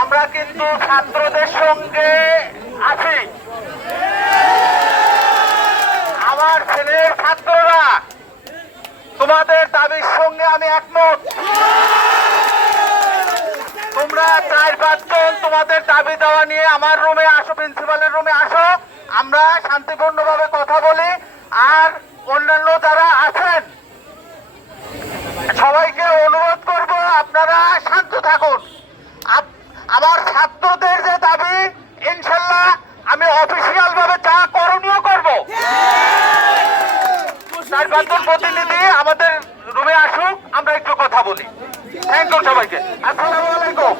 আমরা কিন্তু ছাত্রদের সঙ্গে আছি। আমার ছেলের ছাত্ররা, তোমাদের দাবির সঙ্গে আমি একমত। তোমরা চার পাঁচজন তোমাদের দাবি দেওয়া নিয়ে আমার রুমে আসো প্রিন্সিপালের শান্তিপূর্ণভাবে কথা বলি আর অন্যান্য যারা আছেন, সবাইকে অনুরোধ করব আপনারা শান্ত থাকুন। আমার ছাত্রদের যে দাবি, ইনশাল্লাহ আমি অফিসিয়াল ভাবে যা করণীয় করব। চার পাঁচজন প্রতিনিধি আমাদের রুমে আসুক, আমরা একটু কথা বলি। থ্যাংক ইউ সবাইকে। আসসালামু আলাইকুম।